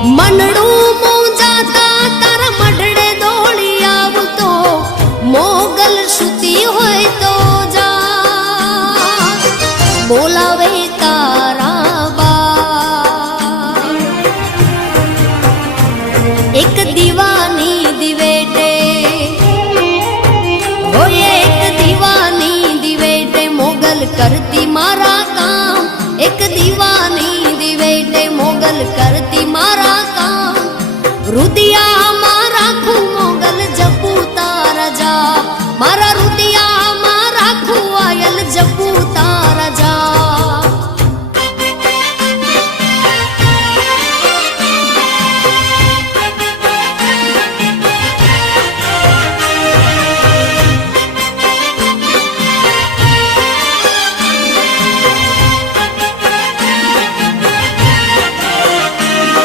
મનડું મૂંઝાતા તારા મઢડે દોડી આવતો મોગલ સુતી હોય તો જા બોલાવે તારા બા એક દીવાની દિવેટે હોય એક દીવાની દિવેટે મોગલ કરતી મારા કામ એક દીવાની દિવેટે મોગલ કરતી મારા કામ રુદિયા